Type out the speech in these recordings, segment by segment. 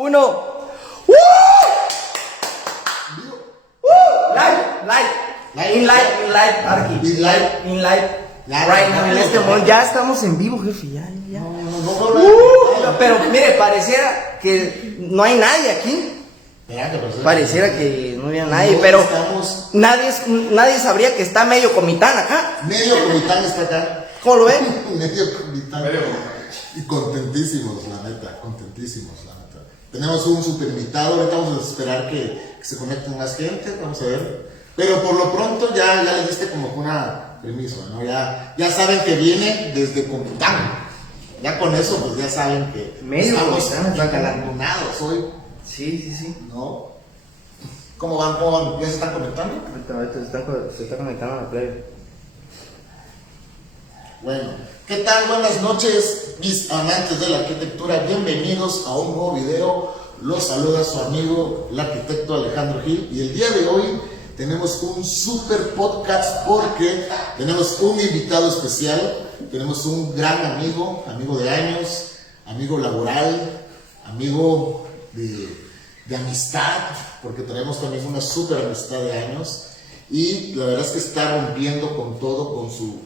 Uno. ¡Woo! Live, Arqui. In live. Right now, en este momento. Ya estamos en vivo, jefe. Ya. Pero mire, pareciera que no hay nadie aquí. Pareciera que no había nadie, pero nadie sabría que está medio Comitán acá. Medio Comitán está acá. ¿Cómo lo ven? Medio Comitán. Y contentísimos, la neta. Tenemos un super invitado, ahorita vamos a esperar que se conecten más gente, vamos a ver. Pero por lo pronto ya le diste como una permiso, ¿no? Ya saben que viene desde Comitán. Ya con eso, pues ya saben que medio estamos Comitán, galardonados hoy. Sí. ¿No? ¿Cómo van? ¿Ya se están conectando? Ahorita se está conectando a la play. Bueno, ¿qué tal? Buenas noches, mis amantes de la arquitectura. Bienvenidos a un nuevo video. Los saluda su amigo, el arquitecto Alejandro Gil. Y el día de hoy tenemos un super podcast porque tenemos un invitado especial. Tenemos un gran amigo de años, amigo laboral, amigo de amistad, porque tenemos también una súper amistad de años, y la verdad es que está rompiendo con todo, con su,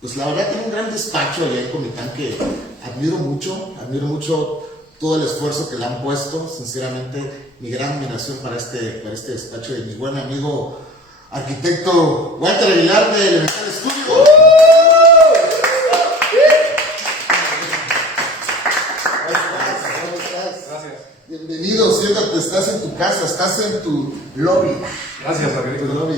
pues la verdad tiene un gran despacho allá en Comitán que admiro mucho todo el esfuerzo que le han puesto, sinceramente, mi gran admiración para este despacho de mi buen amigo arquitecto Walter Aguilar de Elemental Studio. Bienvenido, siéntate, estás en tu casa, estás en tu lobby. Gracias, Margarito.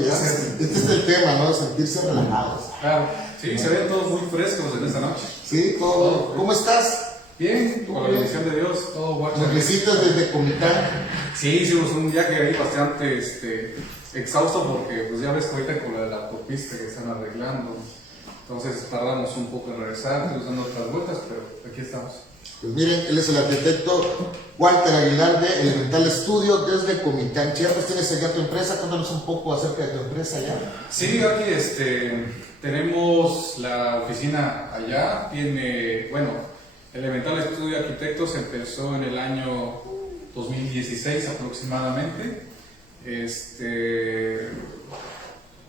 Este es el tema, ¿no? Sentirse relajados. Claro, sí, se ven todos muy frescos en esta noche. Sí, todo. ¿Cómo estás? Bien, con la bendición de Dios, todo guacho. Nos visitas desde Comitán. Sí, hicimos un viaje ahí bastante exhausto porque pues ya ves que ahorita con la autopista que están arreglando, entonces tardamos un poco en regresar, dando otras vueltas, pero aquí estamos. Pues miren, él es el arquitecto Walter Aguilar de Elemental Studio desde Comitán. Chiapas, tienes allá tu empresa, cuéntanos un poco acerca de tu empresa allá. Sí, aquí tenemos la oficina allá, Elemental Studio Arquitectos empezó en el año 2016 aproximadamente.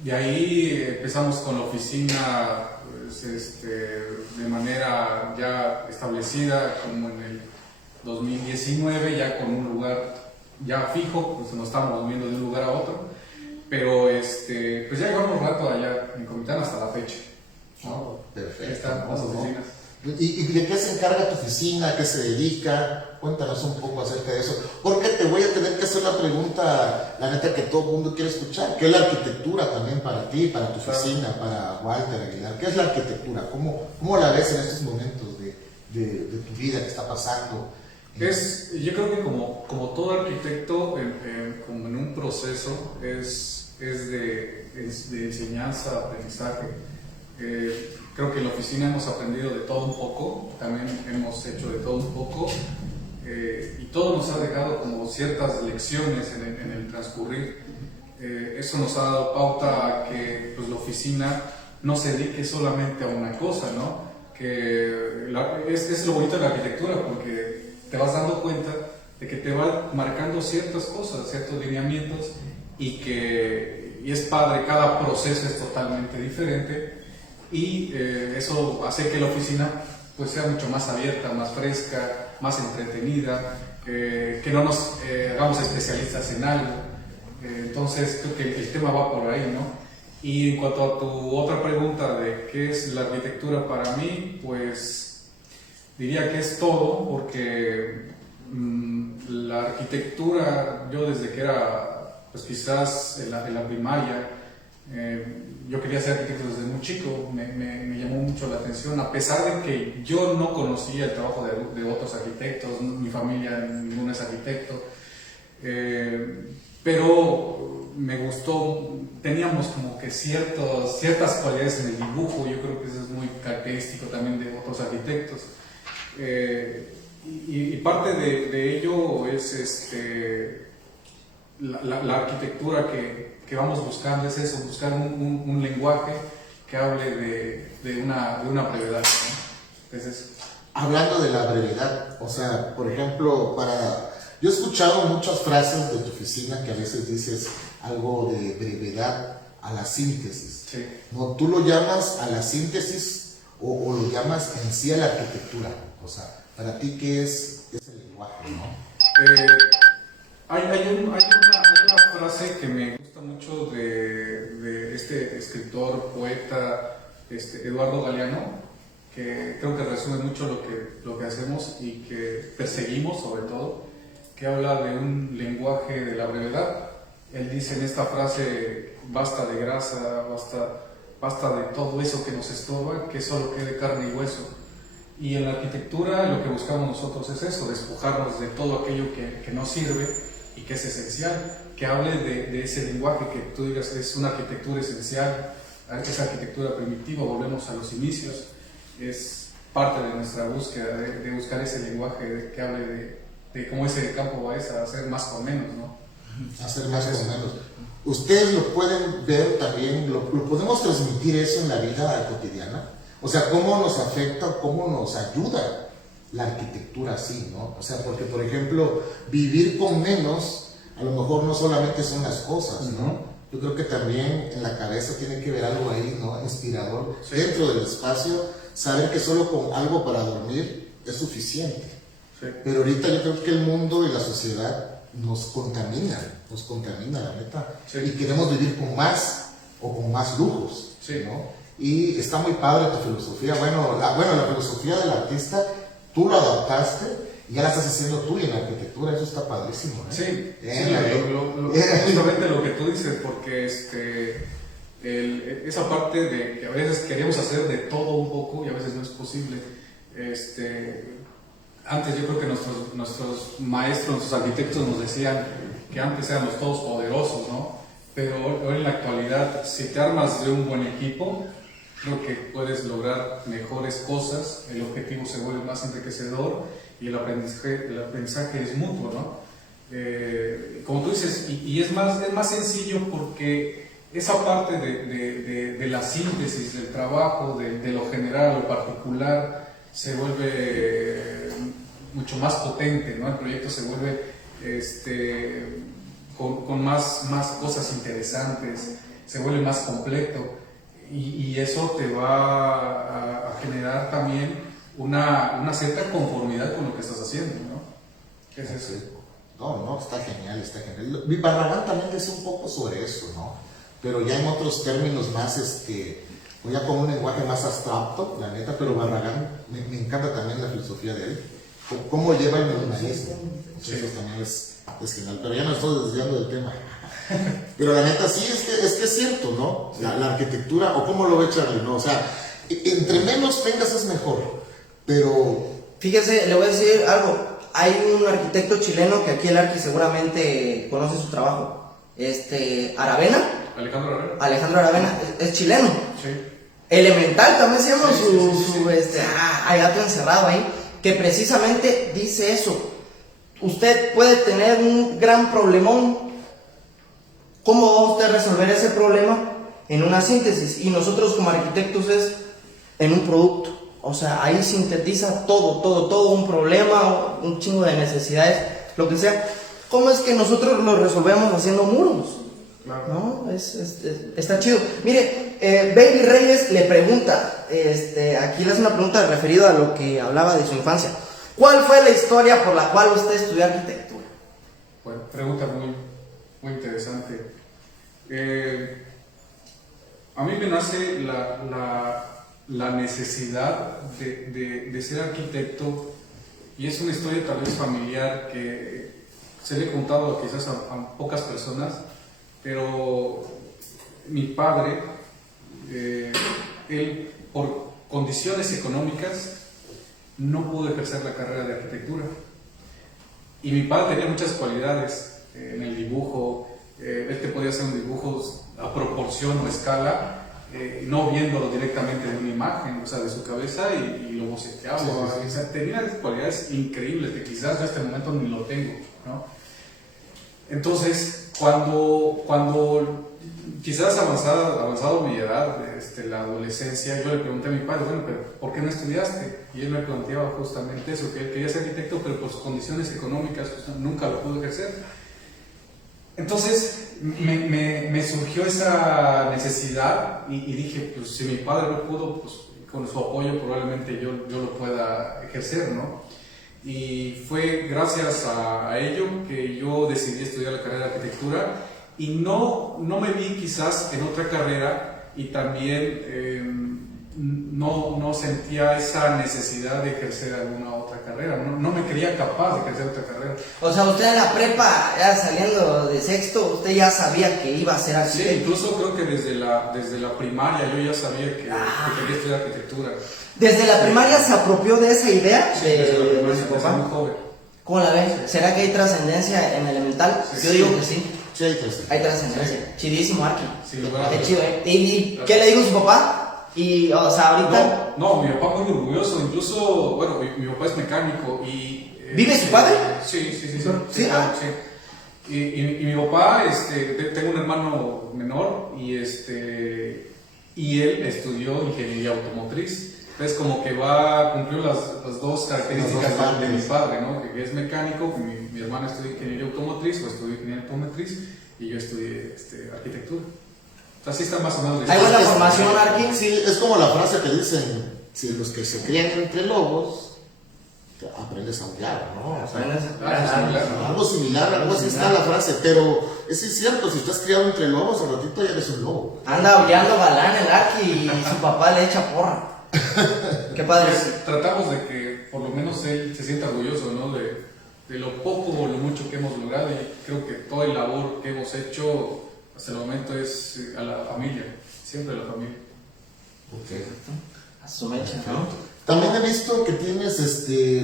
De ahí empezamos con la oficina de manera ya establecida como en el 2019, ya con un lugar ya fijo, pues nos estamos moviendo de un lugar a otro, pero pues ya llevamos rato allá en Comitán hasta la fecha, ¿no? Perfecto. Ahí están las oficinas. ¿Y de qué se encarga tu oficina? ¿A qué se dedica? Cuéntanos un poco acerca de eso. Porque te voy a tener que hacer la pregunta, la neta, que todo el mundo quiere escuchar. ¿Qué es la arquitectura también para ti, para tu oficina, para Walter Aguilar? ¿Qué es la arquitectura? ¿Cómo la ves en estos momentos de tu vida que está pasando? Yo creo que como todo arquitecto, como en un proceso, es de enseñanza, aprendizaje. Creo que en la oficina hemos aprendido de todo un poco, también hemos hecho de todo un poco, y todo nos ha dejado como ciertas lecciones en el transcurrir. Eso nos ha dado pauta a que pues, la oficina no se dedique solamente a una cosa, ¿no? Que es lo bonito de la arquitectura, porque te vas dando cuenta de que te va marcando ciertas cosas, ciertos lineamientos, y es padre, cada proceso es totalmente diferente. Y eso hace que la oficina pues sea mucho más abierta, más fresca, más entretenida, que no nos hagamos especialistas en algo. Entonces creo que el tema va por ahí, ¿no? Y en cuanto a tu otra pregunta de qué es la arquitectura para mí, pues diría que es todo, porque la arquitectura, yo desde que era pues quizás en la primaria, yo quería ser arquitecto desde muy chico, me llamó mucho la atención, a pesar de que yo no conocía el trabajo de otros arquitectos, mi familia ninguno es arquitecto, pero me gustó, teníamos como que ciertas cualidades en el dibujo, yo creo que eso es muy característico también de otros arquitectos, y parte de ello es la arquitectura que vamos buscando, es eso, buscar un lenguaje que hable de una brevedad, ¿no? Es eso. Hablando de la brevedad, o sea, por ejemplo, para Yo he escuchado muchas frases de tu oficina que a veces dices algo de brevedad a la síntesis. Sí. ¿No? ¿Tú lo llamas a la síntesis o lo llamas en sí a la arquitectura? O sea, para ti, ¿qué es el lenguaje, no? Hay una frase que me gusta mucho de este escritor, poeta, Eduardo Galeano, que creo que resume mucho lo que hacemos y que perseguimos sobre todo, que habla de un lenguaje de la brevedad. Él dice en esta frase: basta de grasa, basta de todo eso que nos estorba, que solo quede carne y hueso. Y en la arquitectura lo que buscamos nosotros es eso, despojarnos de todo aquello que no sirve y que es esencial, que hable de ese lenguaje, que tú digas es una arquitectura esencial, esa arquitectura primitiva, volvemos a los inicios, es parte de nuestra búsqueda, de buscar ese lenguaje que hable de cómo ese campo va a hacer más con menos, ¿no? Hacer más con menos. Ustedes lo pueden ver también, lo podemos transmitir eso en la vida cotidiana. O sea, cómo nos afecta, cómo nos ayuda la arquitectura así, ¿no? O sea, porque, por ejemplo, vivir con menos, a lo mejor no solamente son las cosas, ¿no? Yo creo que también en la cabeza tiene que ver algo ahí, ¿no? Inspirador. Sí. Dentro del espacio, saber que solo con algo para dormir es suficiente. Sí. Pero ahorita yo creo que el mundo y la sociedad nos contamina, la neta. Sí. Y queremos vivir con más o con más lujos, sí, ¿no? Y está muy padre tu filosofía. Bueno, la filosofía del artista, tú la adaptaste y ya la estás haciendo tú y en la arquitectura, eso está padrísimo, ¿eh? Sí, justamente lo que tú dices, porque esa parte de que a veces queremos hacer de todo un poco y a veces no es posible. Antes yo creo que nuestros maestros, nuestros arquitectos nos decían que antes éramos todos poderosos, ¿no? Pero hoy en la actualidad, si te armas de un buen equipo, creo que puedes lograr mejores cosas, el objetivo se vuelve más enriquecedor y el aprendizaje es mutuo, ¿no? Como tú dices, y es más sencillo porque esa parte de la síntesis del trabajo, de lo general a lo particular, se vuelve mucho más potente, ¿no? El proyecto se vuelve con más cosas interesantes, se vuelve más completo. Y eso te va a generar también una cierta conformidad con lo que estás haciendo, ¿no? ¿Qué es eso? No, está genial, está genial. Mi Barragán también dice un poco sobre eso, ¿no? Pero ya en otros términos más, o ya con un lenguaje más abstracto, la neta, pero Barragán, me encanta también la filosofía de él. Cómo lleva el minimalismo. Sí. Eso también es genial, pero ya no estoy desviando del tema. Pero la neta sí, es que es cierto, ¿no? La arquitectura, o cómo lo ve Charlie, ¿no? O sea, entre menos tengas es mejor, pero... Fíjese, le voy a decir algo. Hay un arquitecto chileno que aquí el Arqui seguramente conoce su trabajo. Aravena. Alejandro Aravena, es chileno. Sí. Elemental también se llama hay gato encerrado ahí, que precisamente dice eso. Usted puede tener un gran problemón. ¿Cómo va usted a resolver ese problema? En una síntesis. Y nosotros como arquitectos es en un producto. O sea, ahí sintetiza todo un problema, un chingo de necesidades, lo que sea. ¿Cómo es que nosotros lo resolvemos haciendo muros? Claro. ¿No? Está chido. Mire, Baby Reyes le pregunta, aquí le hace una pregunta referida a lo que hablaba de su infancia. ¿Cuál fue la historia por la cual usted estudió arquitectura? Bueno, pregunta muy interesante. A mí me nace la necesidad de ser arquitecto, y es una historia tal vez familiar que se le he contado quizás a pocas personas, pero mi padre, él por condiciones económicas no pudo ejercer la carrera de arquitectura, y mi padre tenía muchas cualidades en el dibujo. Él te podía hacer un dibujo a proporción o escala, no viéndolo directamente de una imagen, o sea, de su cabeza, y lo boceteaba. Sí. O sea, tenía cualidades increíbles que quizás yo hasta el momento ni lo tengo, ¿no? Entonces, cuando quizás avanzado mi edad, la adolescencia, yo le pregunté a mi padre, bueno, pero ¿por qué no estudiaste? Y él me planteaba justamente eso, que él quería ser arquitecto, pero por sus condiciones económicas pues, nunca lo pudo ejercer. Entonces me surgió esa necesidad y dije, pues si mi padre no pudo, pues con su apoyo probablemente yo lo pueda ejercer, ¿no? Y fue gracias a ello que yo decidí estudiar la carrera de arquitectura y no me vi quizás en otra carrera y también no sentía esa necesidad de ejercer alguna otra carrera, no me creía capaz de ejercer otra carrera. O sea, usted en la prepa, ya saliendo de sexto, usted ya sabía que iba a ser arquitecto. Sí, incluso creo que desde la primaria yo ya sabía que quería estudiar arquitectura. ¿Desde la primaria se apropió de esa idea? Sí, desde la primaria, desde muy joven. ¿Cómo la ves? ¿Será que hay trascendencia en elemental? Sí, yo digo que sí. Sí, hay trascendencia. Hay trascendencia. Sí. Chidísimo, Arqui. Sí, qué chido, ¿eh? ¿Y qué le dijo su papá? Y, o sea, ahorita... No, mi papá muy orgulloso, incluso, bueno, mi papá es mecánico y... ¿Vive su padre? Sí. ¿Sí? Sí. Y mi papá, tengo un hermano menor y él estudió ingeniería automotriz. Entonces como que va a cumplir las dos características de mi padre, ¿no? Que es mecánico, mi hermana estudia ingeniería automotriz o estudió ingeniería automotriz y yo estudié arquitectura. Así está más o menos. ¿Hay buena formación, Arqui? Sí, es como la frase que dicen, si los que se crían entre lobos, aprendes a aullar, ¿no? O sea, algo similar, algo así está la frase, pero es cierto, si estás criado entre lobos, al ratito ya eres un lobo. Anda aullando galán el Arqui y su papá le echa porra. Qué padre. Pues, tratamos de que por lo menos él se sienta orgulloso, ¿no? De lo poco o lo mucho que hemos logrado y creo que toda la labor que hemos hecho hasta el momento es a la familia, siempre a la familia. Okay. A su mecha, ¿no? También he visto que tienes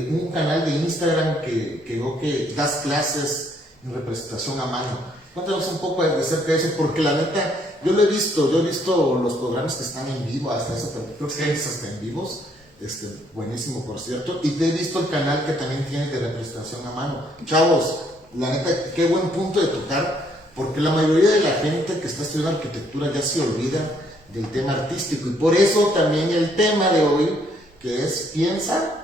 un canal de Instagram que das clases en representación a mano. Cuéntanos un poco acerca de eso, porque la neta, yo he visto los programas que están en vivo, hasta eso, creo que tienes hasta en vivos, buenísimo por cierto, y te he visto el canal que también tienes de representación a mano. Chavos, la neta, qué buen punto de tocar, porque la mayoría de la gente que está estudiando arquitectura ya se olvida del tema artístico, y por eso también el tema de hoy, que es piensa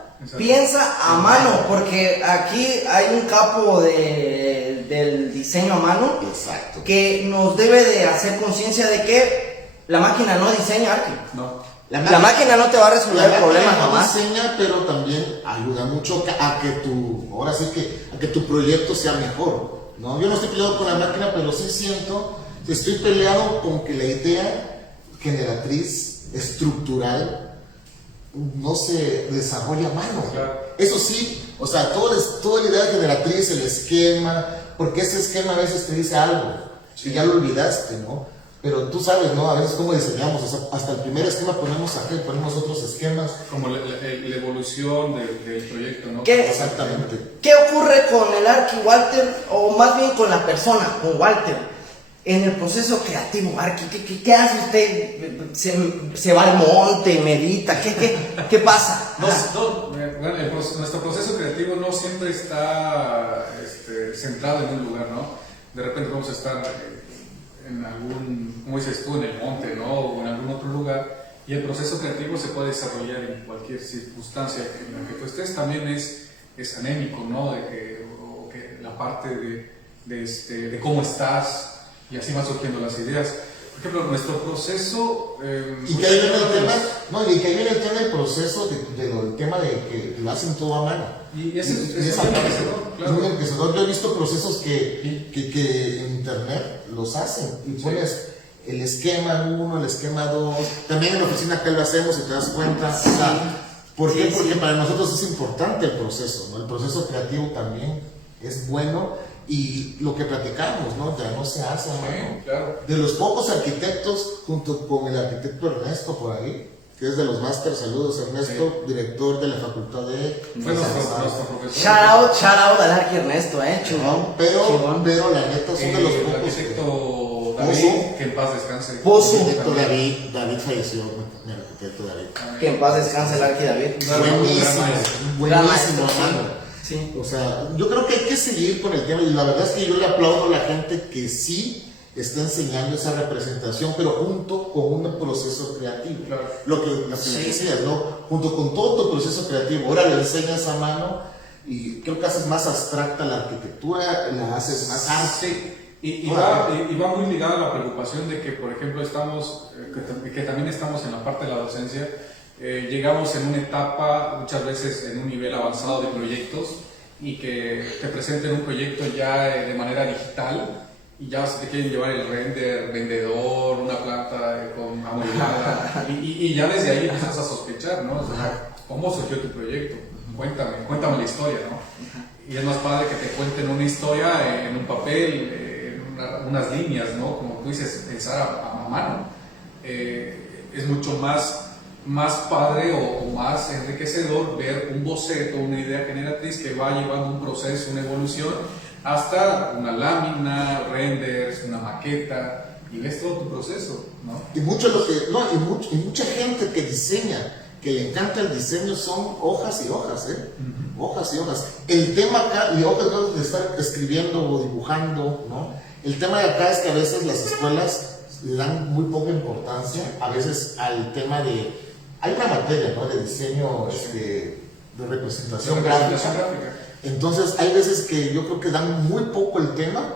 a mano, porque aquí hay un capo del diseño a mano. Exacto. Que nos debe de hacer conciencia de que la máquina no diseña, Arqui. No. La máquina no te va a resolver el problema jamás. No diseña, pero también ayuda mucho a que tu proyecto sea mejor, ¿no? Yo no estoy peleado con la máquina, pero sí siento que estoy peleado con que la idea generatriz, estructural, no se desarrolla a mano. Claro. Eso sí, o sea, toda la idea generatriz, el esquema, porque ese esquema a veces te dice algo, y ya lo olvidaste, ¿no? Pero tú sabes, ¿no? A veces cómo diseñamos, o sea, hasta el primer esquema ponemos otros esquemas. Como la evolución del proyecto, ¿no? Exactamente. ¿Qué ocurre con el Arqui Walter, o más bien con la persona, con Walter? En el proceso creativo, Arqui, ¿qué hace usted? ¿Se va al monte, medita? ¿Qué pasa? Nuestro proceso creativo no siempre está centrado en un lugar, ¿no? De repente vamos a estar en algún, como dices tú, en el monte, ¿no? O en algún otro lugar, y el proceso creativo se puede desarrollar en cualquier circunstancia en la que tú estés. También es anémico, ¿no? Que la parte de cómo estás, y así van surgiendo las ideas. Por ejemplo, nuestro proceso... y que ahí viene el tema del proceso, del tema de que lo hacen todo a mano. Y ese es muy enriquecedor, claro. Muy enriquecedor. Yo he visto procesos que en internet los hacen, y pones el esquema 1, el esquema 2, también en la oficina acá lo hacemos, si te das cuenta. Sí. O sea, ¿por qué? Porque para nosotros es importante el proceso, ¿no? El proceso creativo también es bueno. Y lo que platicamos, ¿no? Ya no se hace, ¿no? Sí, claro. De los pocos arquitectos, junto con el arquitecto Ernesto por ahí, que es de los máster, saludos Ernesto, sí. Director de la Facultad de... Fue nuestro profesor. Shout out al Arqui Ernesto, chingón. Pero la neta son de los pocos. El arquitecto David, que en paz descanse. Pozo. El arquitecto David falleció, mi arquitecto David. Que en paz descanse el Arqui David. Buenísimo, hermano. Sí. O sea, yo creo que hay que seguir con el tema, y la verdad es que yo le aplaudo a la gente que sí está enseñando esa representación, pero junto con un proceso creativo. Claro. Lo que decías, ¿no? Junto con todo tu proceso creativo, ahora le enseñas a mano y creo que haces más abstracta la arquitectura, la haces más arte. Sí. Y va muy ligada a la preocupación de que, por ejemplo, que también estamos en la parte de la docencia, llegamos en una etapa, muchas veces en un nivel avanzado de proyectos, y que te presenten un proyecto ya de manera digital, y ya se te quieren llevar el render, vendedor, una planta con amueblada, y ya desde ahí empiezas a sospechar, ¿no? O sea, ¿cómo surgió tu proyecto? Cuéntame la historia, ¿no? Y es más padre que te cuenten una historia en un papel, unas líneas, ¿no? Como tú dices, pensar a mano. Es mucho más padre o más enriquecedor ver un boceto, una idea generatriz que va llevando un proceso, una evolución, hasta una lámina, renders, una maqueta, y ves todo tu proceso, ¿no? Y mucha gente que diseña, que le encanta el diseño, son hojas y hojas, hojas y hojas. El tema acá, y hojas no de estar escribiendo o dibujando, ¿no? El tema de acá es que a veces las escuelas le dan muy poca importancia, a veces al tema de... Hay una materia, ¿no? De diseño, de representación gráfica. Entonces hay veces que yo creo que dan muy poco el tema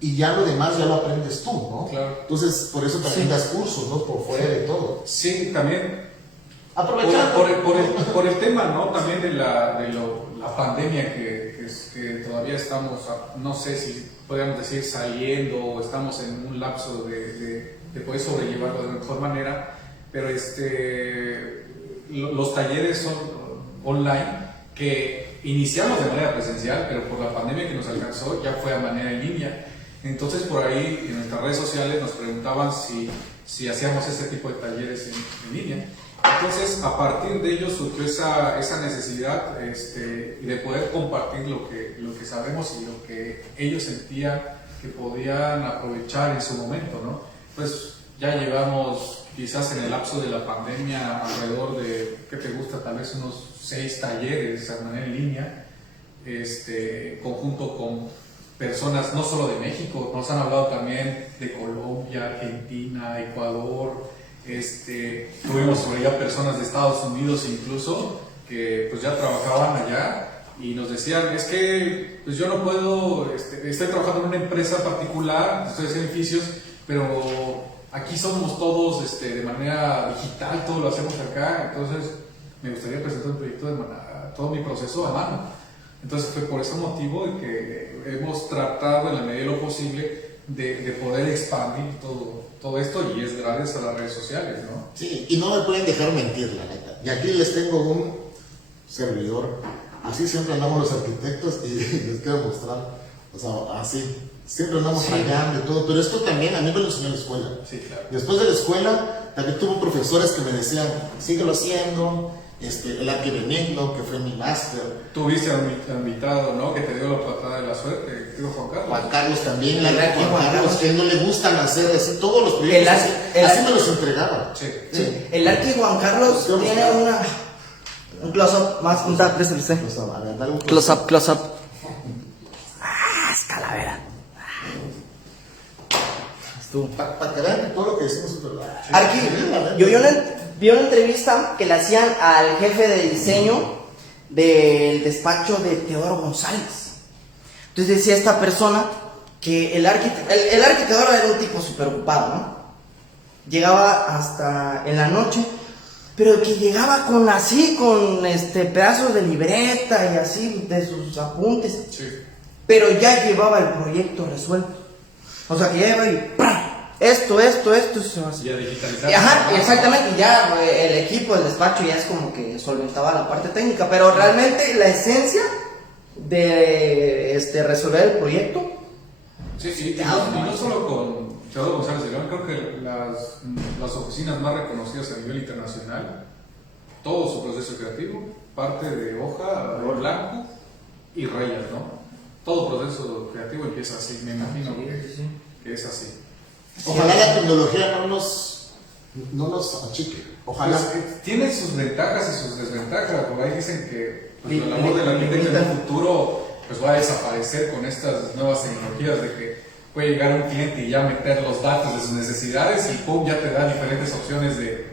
y ya lo demás ya lo aprendes tú, ¿no? Claro. Entonces por eso también das cursos, ¿no? Por fuera de todo. Sí, también. Aprovechando. Por el tema, ¿no? También de la pandemia que todavía estamos, no sé si podríamos decir saliendo o estamos en un lapso de poder sobrellevarlo de mejor manera, pero los talleres son online, que iniciamos de manera presencial, pero por la pandemia que nos alcanzó ya fue a manera en línea. Entonces por ahí en nuestras redes sociales nos preguntaban si hacíamos este tipo de talleres en línea. Entonces a partir de ello surgió esa necesidad y de poder compartir lo que sabemos y lo que ellos sentían que podían aprovechar en su momento, ¿no? Pues ya llevamos quizás en el lapso de la pandemia alrededor de, ¿qué te gusta? Tal vez unos 6 talleres de manera en línea, conjunto con personas no solo de México, nos han hablado también de Colombia, Argentina, Ecuador, tuvimos por allá personas de Estados Unidos incluso, que pues ya trabajaban allá y nos decían, es que pues yo no puedo, estoy trabajando en una empresa particular, estoy haciendo edificios, pero aquí somos todos de manera digital, todo lo hacemos acá, entonces me gustaría presentar un proyecto todo mi proceso a mano. Entonces fue por ese motivo de que hemos tratado en la medida de lo posible de poder expandir todo esto, y es gracias a las redes sociales, ¿no? Sí, y no me pueden dejar mentir, la neta. Y aquí les tengo un servidor, así siempre andamos los arquitectos y les quiero mostrar, o sea, así. Siempre andamos fallando y todo, pero esto también a mí me lo enseñó en la escuela. Sí, claro. Después de la escuela, también tuve profesores que me decían, síguelo haciendo. El Benigno, que fue mi máster. Tuviste un invitado, ¿no? Que te dio la patada de la suerte, digo Juan Carlos. Juan Carlos también, Juan Carlos, que no le gustan hacer así todos los proyectos. Así me los entregaba. Sí. El Arqui Juan Carlos tiene un close-up más, un tap, préstale. Close-up. Es calavera. Para que vean todo lo que decimos es verdad. Arqui, yo vi una entrevista que le hacían al jefe de diseño del despacho de Teodoro González. Entonces decía esta persona que el Arqui Teodoro era un tipo súper ocupado, ¿no? Llegaba hasta en la noche, pero que llegaba con pedazos de libreta y así de sus apuntes. Sí. Pero ya llevaba el proyecto resuelto. O sea, que ya iba y ¡pram! Esto se va a hacer. Ya digitalizado. Ajá, exactamente, y ya el equipo del despacho ya es como que solventaba la parte técnica, pero realmente la esencia de resolver el proyecto. Sí, y no solo con Teodoro González de León, creo que las oficinas más reconocidas a nivel internacional, todo su proceso creativo parte de hoja, de blanco y rayas, ¿no? Todo proceso creativo empieza así, me imagino que es así. Ojalá la tecnología no nos achique. Ojalá. Pues, tiene sus ventajas y sus desventajas. Por ahí dicen que pues, la labor del arquitecto en el futuro pues, va a desaparecer con estas nuevas tecnologías, de que puede llegar un cliente y ya meter los datos de sus necesidades y pum, ya te da diferentes opciones de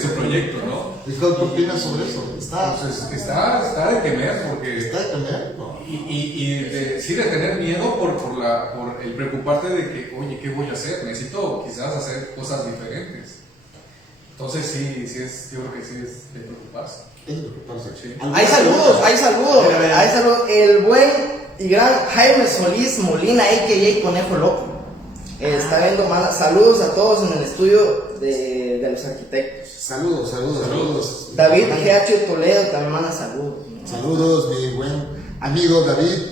su proyecto, ¿no? ¿Y qué opinas sobre eso? Entonces, está de temer, porque... ¿Está de temer? No. Sí de tener miedo por el preocuparte de que, oye, ¿qué voy a hacer? Necesito quizás hacer cosas diferentes. Entonces yo creo que sí es de preocuparse. Es de preocuparse. Sí. Hay saludos. El buen y gran Jaime Solís Molina, a.k.a. Conejo Loco. Está viendo malas. Saludos a todos en el estudio de los arquitectos. Saludos. David GH Toledo también manda saludos. Saludos, mi buen amigo David,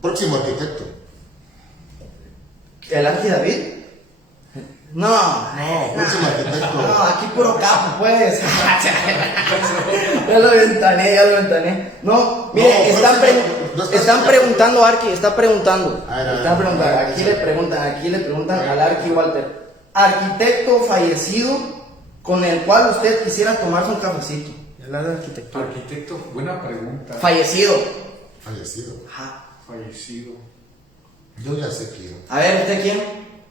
próximo arquitecto. ¿El Arqui David? No, próximo arquitecto. No, aquí puro capo, pues. Ya lo ventané. No, mire, están preguntando, Arqui, está preguntando. Aquí le preguntan al Arqui Walter. Arquitecto fallecido con el cual usted quisiera tomarse un cafecito. El área de arquitectura. Arquitecto, buena pregunta. Fallecido. Ajá. Fallecido. Yo ya sé quién. A ver, ¿usted quién?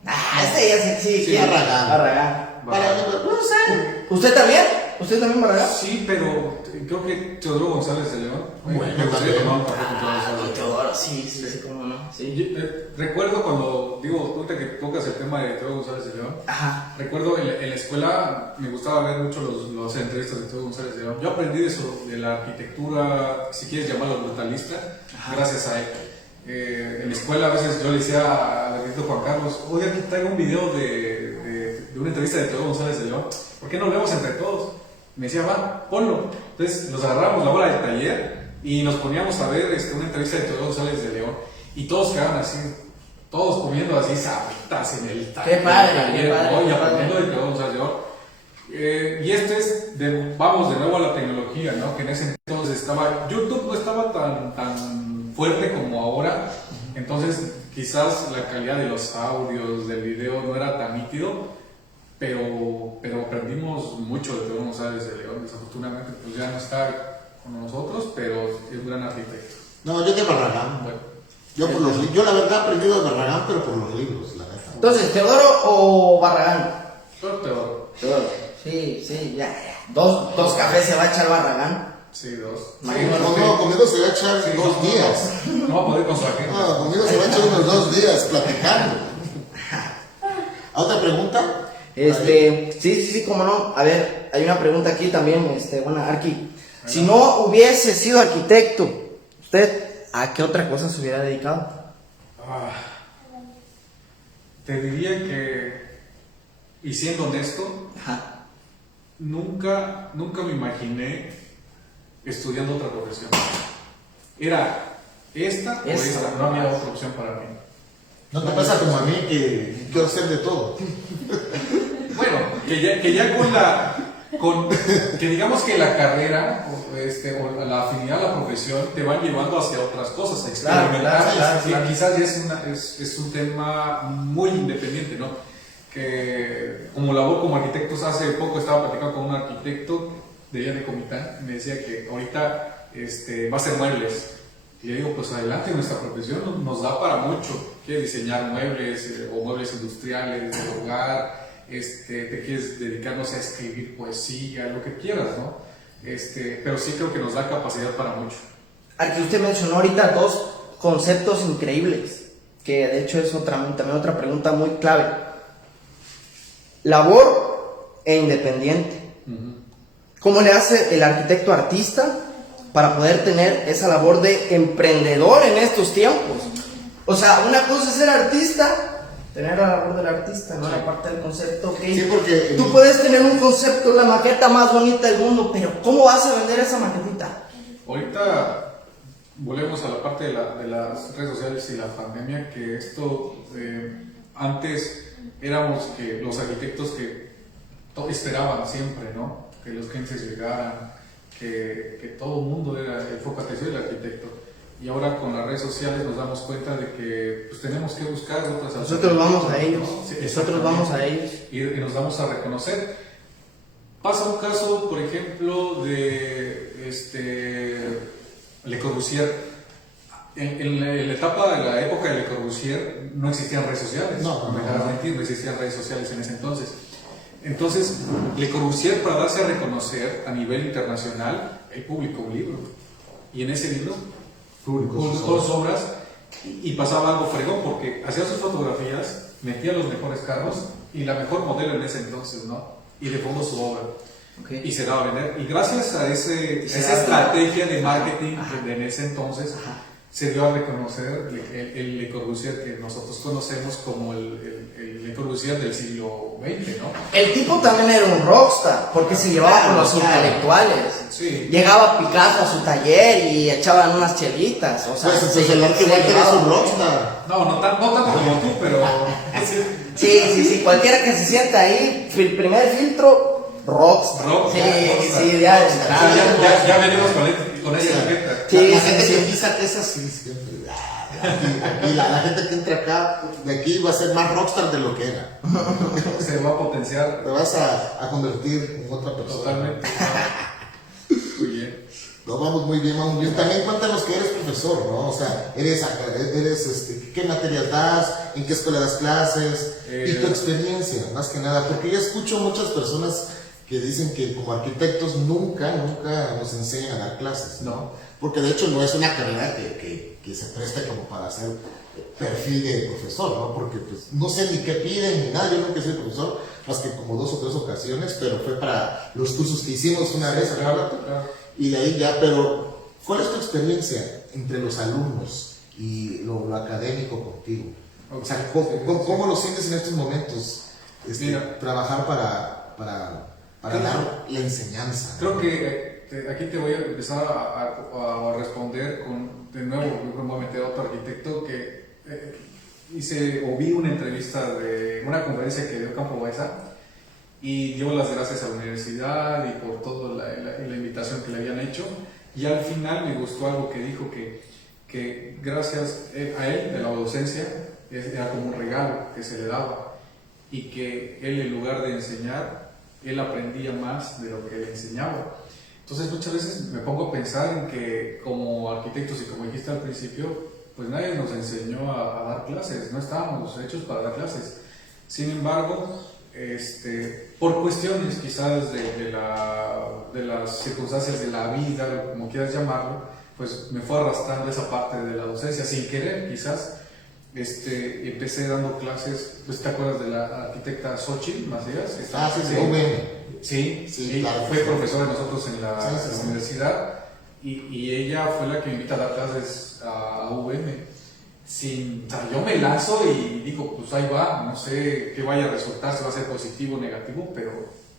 Ese ya sé, sí, ¿quién? Barragán. No sé. ¿Usted también? ¿Usted también Barragán? Sí, pero creo que Teodoro González de León. Bueno, me gustaría tomar un café con Teodoro Ah, González de León. Teodoro, sí, cómo no. Sí. Recuerdo cuando, ahorita que tocas el tema de Teodoro González de León, Ajá. recuerdo en la escuela me gustaba ver mucho las entrevistas de Teodoro González de León. Yo aprendí de eso, de la arquitectura, si quieres llamarlo brutalista, gracias a él. En la escuela a veces yo le decía al arquitecto Juan Carlos, oye, aquí traigo un video de una entrevista de Teodoro González de León, ¿por qué no lo vemos entre todos? Me decía, va, ponlo. Entonces nos agarramos la hora del taller y nos poníamos a ver una entrevista de Teodoro González de León y todos quedaban así, todos comiendo así sabritas en el taller. Qué padre, aprendiendo de Teodoro González de León. Y esto es, vamos de nuevo a la tecnología, ¿no? Que en ese entonces YouTube no estaba tan fuerte como ahora, entonces quizás la calidad de los audios, del video no era tan nítido, pero aprendimos mucho de Teodoro González de León. Desafortunadamente pues ya no está con nosotros, pero es un gran arquitecto. No, yo de Barragán. Bueno, Yo la verdad he aprendido de Barragán, pero por los libros, la neta. Entonces, ¿Teodoro o Barragán? Teodoro. Sí, ya. Dos cafés se va a echar Barragán. Sí, dos. No, conmigo se va a echar 2 días. No va a poder con su agenda. No, conmigo se va a echar unos 2 días platicando. ¿Otra pregunta? Sí, cómo no. A ver, hay una pregunta aquí también, Arqui. Si no hubiese sido arquitecto, ¿usted a qué otra cosa se hubiera dedicado? Te diría que, y siendo honesto, Ajá. nunca me imaginé estudiando otra profesión. Era esta o esta, no había otra opción para mí. ¿No te pasa como a mí que quiero hacer de todo? Bueno, que ya que digamos que la carrera o la afinidad a la profesión te van llevando hacia otras cosas, a experimentar. Claro. Quizás ya es un tema muy independiente, ¿no? Que como labor como arquitectos, hace poco estaba platicando con un arquitecto de allá de Comitán, me decía que ahorita va a hacer muebles. Y yo digo, pues adelante, nuestra profesión nos da para mucho. Quieres diseñar muebles o muebles industriales, del hogar, te quieres dedicar, no sé, a escribir poesía, lo que quieras, ¿no? Pero sí creo que nos da capacidad para mucho. Aquí usted mencionó ahorita 2 conceptos increíbles, que de hecho es también otra pregunta muy clave. Labor e independiente. ¿Cómo le hace el arquitecto artista para poder tener esa labor de emprendedor en estos tiempos? O sea, una cosa es ser artista, tener la labor del artista, ¿no? La parte del concepto, ok. Sí, porque tú puedes tener un concepto, la maqueta más bonita del mundo, pero ¿cómo vas a vender esa maquetita? Ahorita volvemos a la parte de las redes sociales y la pandemia, que esto antes éramos que los arquitectos que esperaban siempre, ¿no? Que los clientes llegaran, que todo el mundo era el foco de atención del arquitecto. Y ahora con las redes sociales nos damos cuenta de que pues, tenemos que buscar otras alternativas. Nosotros vamos a ellos, Sí, nosotros vamos a ellos. Y nos vamos a reconocer. Pasa un caso, por ejemplo, de Le Corbusier. En la etapa de la época de Le Corbusier no existían redes sociales. No existían redes sociales en ese entonces. Entonces, Le Corbusier, para darse a reconocer a nivel internacional, él publicó un libro. Y en ese libro publicó sus obras y pasaba algo fregón porque hacía sus fotografías, metía los mejores carros y la mejor modelo en ese entonces, ¿no? Y de fondo su obra. Okay. Y se daba a vender. Y gracias a esa estrategia de marketing de en ese entonces, se dio a reconocer el Le Corbusier que nosotros conocemos como el Le Corbusier del siglo XX, ¿no? El tipo también era un rockstar, porque se llevaba con los intelectuales. Sí. Llegaba Picasso a su taller y echaban unas chelitas. O sea, pues entonces el arte igual que eres un rockstar. No tanto como tú, pero... Sí, cualquiera que se sienta ahí, el primer filtro, rockstar. Sí, ya venimos con esa etiqueta. Sí, la gente que pisa esas sí, siempre. Y la gente que entra acá, de aquí va a ser más rockstar de lo que era. Se va a potenciar. Te vas a convertir en otra persona. Totalmente. Muy bien. No, vamos muy bien, vamos bien. También cuéntanos que eres profesor, ¿no? O sea, eres ¿qué materias das? ¿En qué escuela das clases? Y tu experiencia, más que nada. Porque yo escucho muchas personas que dicen que como arquitectos nunca nos enseñan a dar clases, ¿no? Porque de hecho no es una carrera que se preste como para hacer perfil de profesor, ¿no? Porque pues no sé ni qué piden ni nada, yo nunca soy profesor, más que como 2 o 3 ocasiones, pero fue para los cursos que hicimos una vez, claro. Y de ahí ya, pero ¿cuál es tu experiencia entre los alumnos y lo académico contigo? Okay. O sea, ¿cómo lo sientes en estos momentos? Trabajar para dar la enseñanza. Creo que aquí te voy a empezar a responder de nuevo, me voy a meter a otro arquitecto que vi una entrevista de una conferencia que dio Campo Baeza y dio las gracias a la universidad y por toda la invitación que le habían hecho, y al final me gustó algo que dijo que gracias a él de la docencia era como un regalo que se le daba, y que él, en lugar de enseñar, él aprendía más de lo que le enseñaba. Entonces muchas veces me pongo a pensar en que como arquitectos, y como dijiste al principio, pues nadie nos enseñó a dar clases, no estábamos hechos para dar clases. Sin embargo, por cuestiones quizás de las circunstancias de la vida, como quieras llamarlo, pues me fue arrastrando esa parte de la docencia sin querer quizás. Empecé dando clases, pues te acuerdas de la arquitecta Xochitl Macías, sí, claro, fue profesora de nosotros en la universidad, y ella fue la que me invita a dar clases a UVM. Yo me lanzo y digo, pues ahí va, no sé qué vaya a resultar, si va a ser positivo o negativo, pero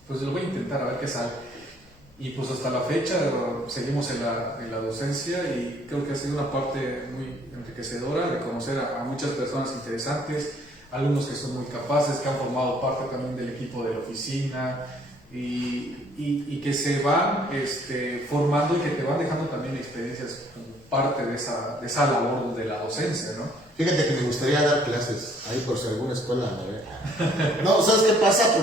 pues lo voy a intentar a ver qué sale. Y pues hasta la fecha seguimos en la docencia, y creo que ha sido una parte muy enriquecedora de conocer a muchas personas interesantes, alumnos que son muy capaces, que han formado parte también del equipo de la oficina, y que se van formando y que te van dejando también experiencias como parte de esa labor de la docencia, ¿no? Fíjate que me gustaría dar clases ahí por si alguna escuela no, ¿sabes qué pasa?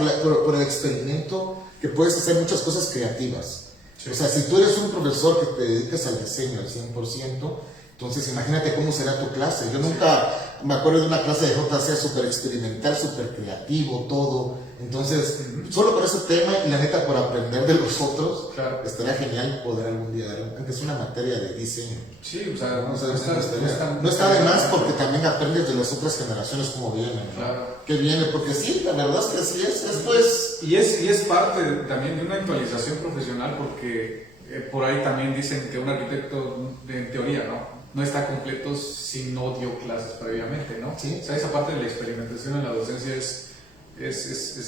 Por el experimento, que puedes hacer muchas cosas creativas. Sí. O sea, si tú eres un profesor que te dedicas al diseño al 100%, entonces imagínate cómo será tu clase. Yo nunca me acuerdo de una clase de JC súper experimental, súper creativo, todo. Entonces, solo por ese tema, y la neta por aprender de los otros, claro, estaría genial poder algún día dar, aunque es una materia de diseño. Sí, o sea, no está de más, porque también aprendes de las otras generaciones cómo vienen, ¿no? Claro. Que viene, porque sí, la verdad es que así es. Pues... Y es parte también de una actualización profesional, porque por ahí también dicen que un arquitecto, en teoría, no está completo si no dio clases previamente, ¿no? Sí. O sea, esa parte de la experimentación en la docencia es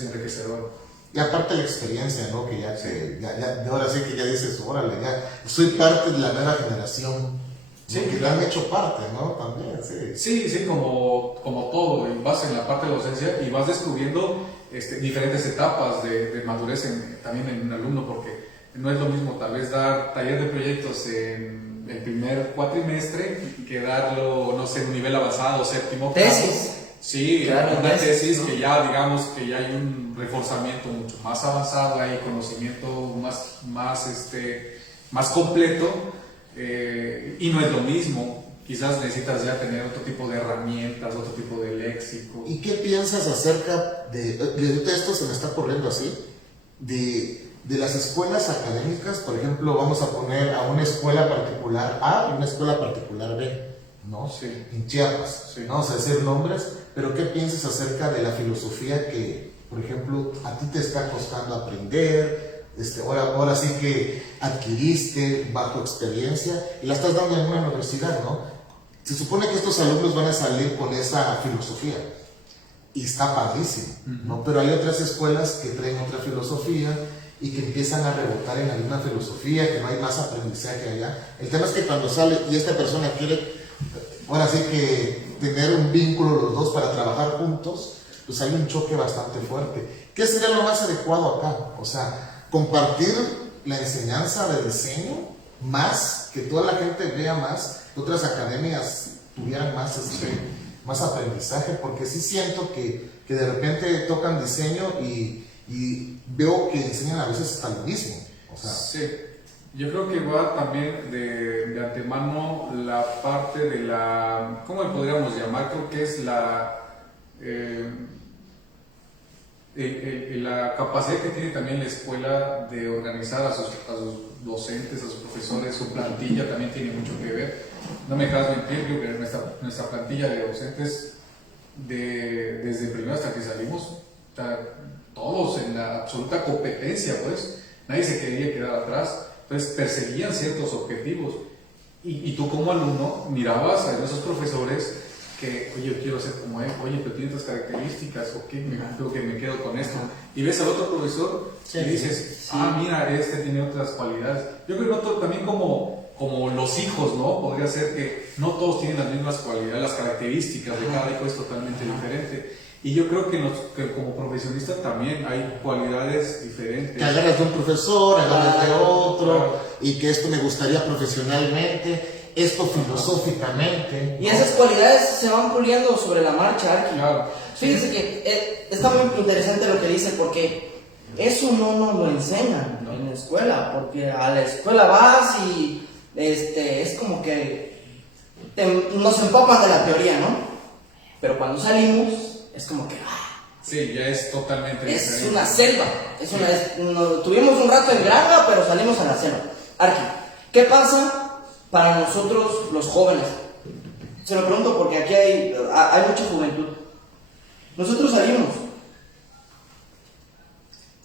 enriquecedor. Y aparte la experiencia, ¿no? Que ya ahora sí que ya dices, órale, ya soy parte de la nueva generación. Sí, que claro, han hecho parte, ¿no? También, sí. Sí, como todo, y vas en la parte de la docencia y vas descubriendo diferentes etapas de madurez también en un alumno, porque no es lo mismo tal vez dar taller de proyectos en el primer cuatrimestre que darlo, no sé, en un nivel avanzado, séptimo. Tesis. Sí, claro, una tesis, ¿no? Que ya digamos que ya hay un reforzamiento mucho más avanzado, hay conocimiento más completo, y no es lo mismo. quizás necesitas ya tener otro tipo de herramientas, otro tipo de léxico. ¿Y qué piensas acerca de esto se me está ocurriendo así, de las escuelas académicas? Por ejemplo, vamos a poner a una escuela particular A y una escuela particular B, ¿no? Sí. En Chiapas, sí. No vamos a decir nombres, pero ¿qué piensas acerca de la filosofía que, por ejemplo, a ti te está costando aprender? Ahora sí que adquiriste bajo experiencia y la estás dando en una universidad, ¿no? Se supone que estos alumnos van a salir con esa filosofía y está padrísimo, ¿no? Pero hay otras escuelas que traen otra filosofía y que empiezan a rebotar en la misma filosofía, que no hay más aprendizaje allá. El tema es que cuando sale y esta persona quiere, ahora sí que tener un vínculo los dos para trabajar juntos, pues hay un choque bastante fuerte. ¿Qué sería lo más adecuado acá? O sea, compartir la enseñanza de diseño más, que toda la gente vea más, que otras academias tuvieran más aprendizaje, porque sí siento que de repente tocan diseño y veo que enseñan a veces hasta lo mismo. O sea, sí, yo creo que va también de antemano la parte de la, ¿cómo le podríamos llamar? Creo que es la capacidad que tiene también la escuela de organizar a sus docentes, a sus profesores, su plantilla también tiene mucho que ver. No me dejas mentir, creo que nuestra plantilla de docentes desde primero hasta que salimos, todos en la absoluta competencia, pues nadie se quería quedar atrás, entonces perseguían ciertos objetivos y tú como alumno mirabas a esos profesores que, oye, yo quiero ser como él, oye, pero tiene estas características, ok, creo que me quedo con esto. Y ves al otro profesor y dices, mira, este tiene otras cualidades. Yo creo que también como los hijos, ¿no? Podría ser que no todos tienen las mismas cualidades, las características de cada hijo es totalmente diferente. Y yo creo que como profesionista también hay cualidades diferentes. Que agarras de un profesor, agarras de otro, y que esto me gustaría profesionalmente, esto filosóficamente. Y esas cualidades se van puliendo sobre la marcha, Arqui. Claro. Fíjense que está muy interesante lo que dice, porque eso no nos lo enseñan en la escuela, porque a la escuela vas y es como que nos empapan de la teoría, ¿no? Pero cuando salimos es como que sí, ya es totalmente diferente. Es una selva. Tuvimos un rato en granja, pero salimos a la selva. Arqui, ¿qué pasa para nosotros los jóvenes? Se lo pregunto porque aquí hay mucha juventud. Nosotros salimos.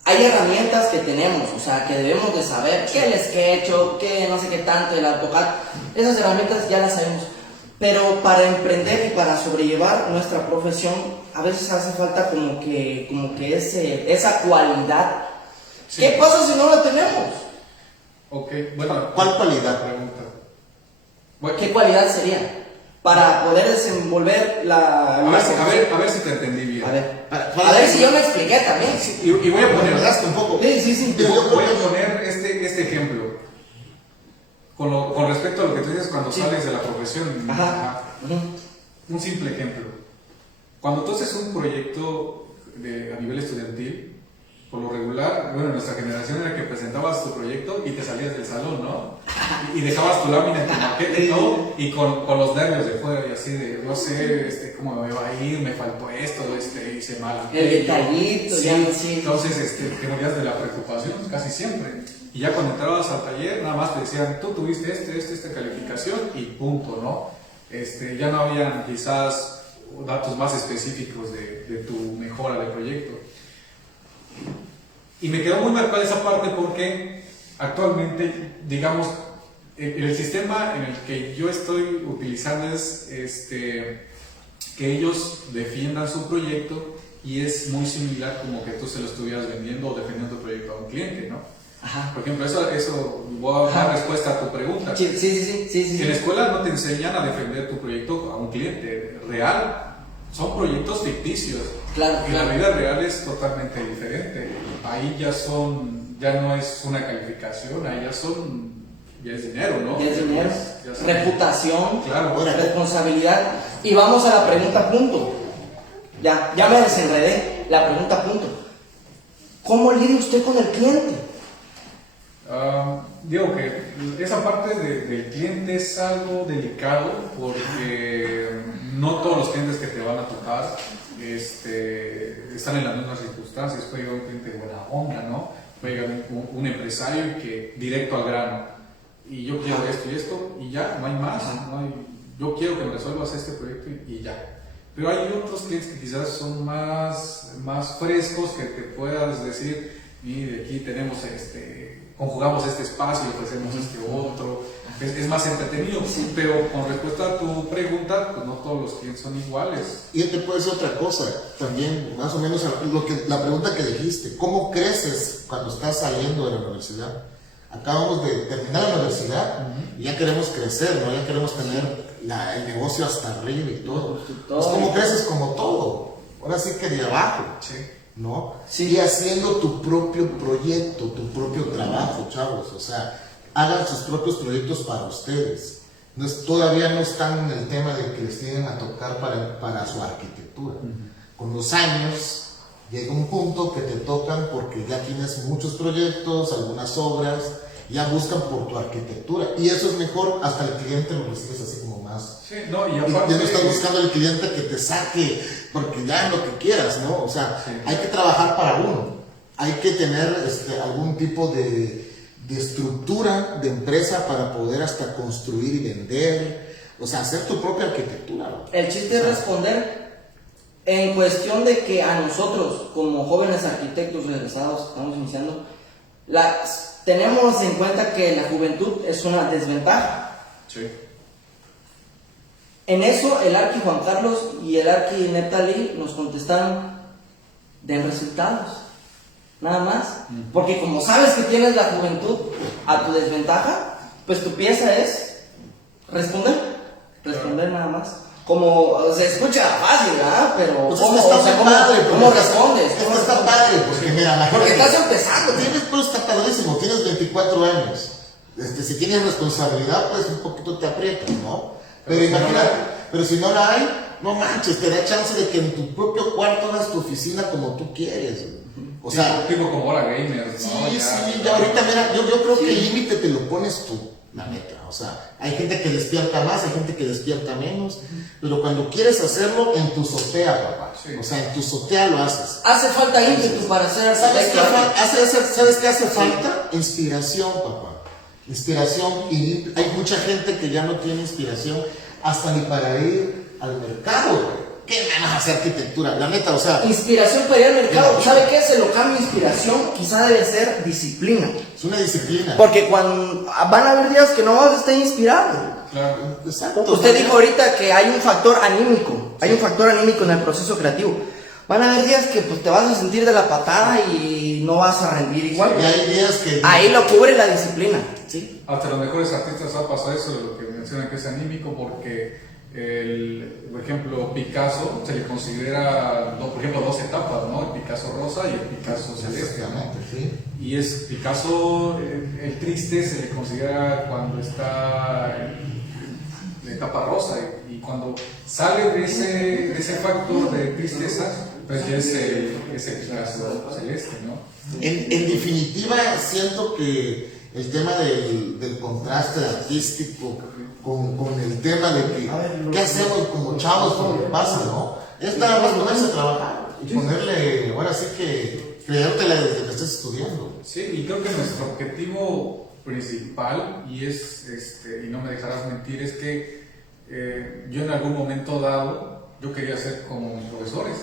Hay herramientas que tenemos, o sea, que debemos de saber, que el SketchUp, que no sé qué tanto, el AutoCAD, esas herramientas ya las sabemos. Pero para emprender y para sobrellevar nuestra profesión, a veces hace falta como que esa cualidad. Sí. ¿Qué pasa si no la tenemos? Ok, bueno. ¿Cuál cualidad? Pregunta. Bueno, ¿qué cualidad sería? Para poder desenvolver a ver si te entendí bien. A ver si yo me expliqué también. Y voy a poner un poco. Sí. Voy a poner este ejemplo. Con respecto a lo que tú dices cuando sales de la profesión. Ajá. Un simple ejemplo. Cuando tú haces un proyecto a nivel estudiantil, por lo regular, bueno, en nuestra generación era que presentabas tu proyecto y te salías del salón, ¿no? Y dejabas tu lámina en tu maqueta y todo, y con los nervios de fuera y así de, no sé, cómo me va a ir, me faltó esto, hice mal. El detallito, sí. Entonces, te morías de la preocupación casi siempre. Y ya cuando entrabas al taller, nada más te decían, tú tuviste esta calificación y punto, ¿no? Ya no habían quizás datos más específicos de tu mejora de proyecto. Y me quedó muy marcada esa parte porque actualmente, digamos, el sistema en el que yo estoy utilizando es que ellos defiendan su proyecto y es muy similar como que tú se lo estuvieras vendiendo o defendiendo tu proyecto a un cliente, ¿no? Ajá. Por ejemplo, eso voy a dar respuesta a tu pregunta. Sí. En la escuela no te enseñan a defender tu proyecto a un cliente real. Son proyectos ficticios. Claro. La vida real es totalmente diferente. Ahí ya no es una calificación, ahí ya es dinero, ¿no? Ya es dinero. Reputación, claro. Responsabilidad. Y vamos a la pregunta punto. Ya me desenredé. La pregunta punto. ¿Cómo lidia usted con el cliente? Digo que esa parte del cliente es algo delicado porque no todos los clientes que te van a tocar están en las mismas circunstancias. Puede llegar un cliente buena onda, ¿no? Puede llegar un empresario que directo al grano. Y yo quiero esto y esto, y ya, no hay más. Yo quiero que me resuelvas este proyecto y ya. Pero hay otros clientes que quizás son más frescos, que te puedas decir, mire, aquí tenemos conjugamos este espacio y ofrecemos este otro. Es más entretenido, sí. Pero con respuesta a tu pregunta, pues no todos los clientes son iguales. Y te puede decir otra cosa, también, más o menos la pregunta que dijiste, ¿cómo creces cuando estás saliendo de la universidad? Acabamos de terminar la universidad y ya queremos crecer, ¿no? Ya queremos tener el negocio hasta arriba y todo. Pues ¿cómo creces? Como todo. Ahora sí que de abajo. Sí. ¿No? Sigue haciendo tu propio proyecto, tu propio trabajo, chavos. O sea, hagan sus propios proyectos para ustedes. Todavía no están en el tema de que les tienen a tocar para su arquitectura. Con los años llega un punto que te tocan porque ya tienes muchos proyectos, algunas obras, ya buscan por tu arquitectura. Y eso es mejor, hasta el cliente lo recibes así como más. Sí, no, y aparte, ya no estás buscando el cliente que te saque, porque ya es lo que quieras, ¿no? O sea, sí. Hay que trabajar para uno. Hay que tener algún tipo de estructura de empresa para poder hasta construir y vender. O sea, hacer tu propia arquitectura, ¿no? El chiste es responder en cuestión de que a nosotros, como jóvenes arquitectos egresados, estamos iniciando, tenemos en cuenta que la juventud es una desventaja. Sí. En eso, el Arqui Juan Carlos y el Arqui Neptali nos contestaron: den resultados, nada más. Porque como sabes que tienes la juventud a tu desventaja, pues tu pieza es responder nada más. Como se escucha fácil, ¿verdad? Pero pues ¿cómo, ¿cómo respondes? Esto está padre, porque mira, porque estás empezando. Pero está padrísimo, tienes 24 años. Si tienes responsabilidad, pues un poquito te aprietas, ¿no? Pero imagínate, pero si no la hay, no manches, te da chance de que en tu propio cuarto hagas tu oficina como tú quieres. O sea, tipo como hora gamer, ¿no? Sí, ya ahorita, mira, yo creo que el límite te lo pones tú, la neta. O sea, hay gente que despierta más, hay gente que despierta menos, pero cuando quieres hacerlo, en tu azotea, papá. Sí. O sea, en tu azotea lo haces. Hace falta ímpetu para hacer. ¿Sabes qué hace falta? Inspiración, papá. Inspiración, y hay mucha gente que ya no tiene inspiración hasta ni para ir al mercado, güey. ¿Qué ganas de hacer arquitectura? La neta, o sea... Inspiración para ir al mercado. ¿Sabe qué? Se lo cambio inspiración. Quizá debe ser disciplina. Es una disciplina. Porque van a haber días que no vas a estar inspirado. Claro, exacto. Usted dijo ahorita que hay un factor anímico. Hay un factor anímico en el proceso creativo. Van a haber días que pues, te vas a sentir de la patada y no vas a rendir igual. Y hay días que... Ahí lo cubre la disciplina. ¿Sí? Hasta los mejores artistas ha pasado eso, de lo que mencionan que es anímico, porque... por ejemplo, Picasso se le considera, por ejemplo, dos etapas, ¿no? El Picasso rosa y el Picasso celeste, ¿no? Sí. Y es Picasso, el triste se le considera cuando está en la etapa rosa, y cuando sale de ese factor de tristeza, pues ya es ese Picasso celeste, ¿no? En definitiva, siento que el tema del contraste artístico con el tema de que ¿qué hacemos como chavos cuando pasa, no? Es nada más ponerse a trabajar y ponerle, ahora sí que creértela desde que estés estudiando. Sí, y creo que nuestro objetivo principal, y y no me dejarás mentir, es que yo en algún momento dado, yo quería ser como mis profesores.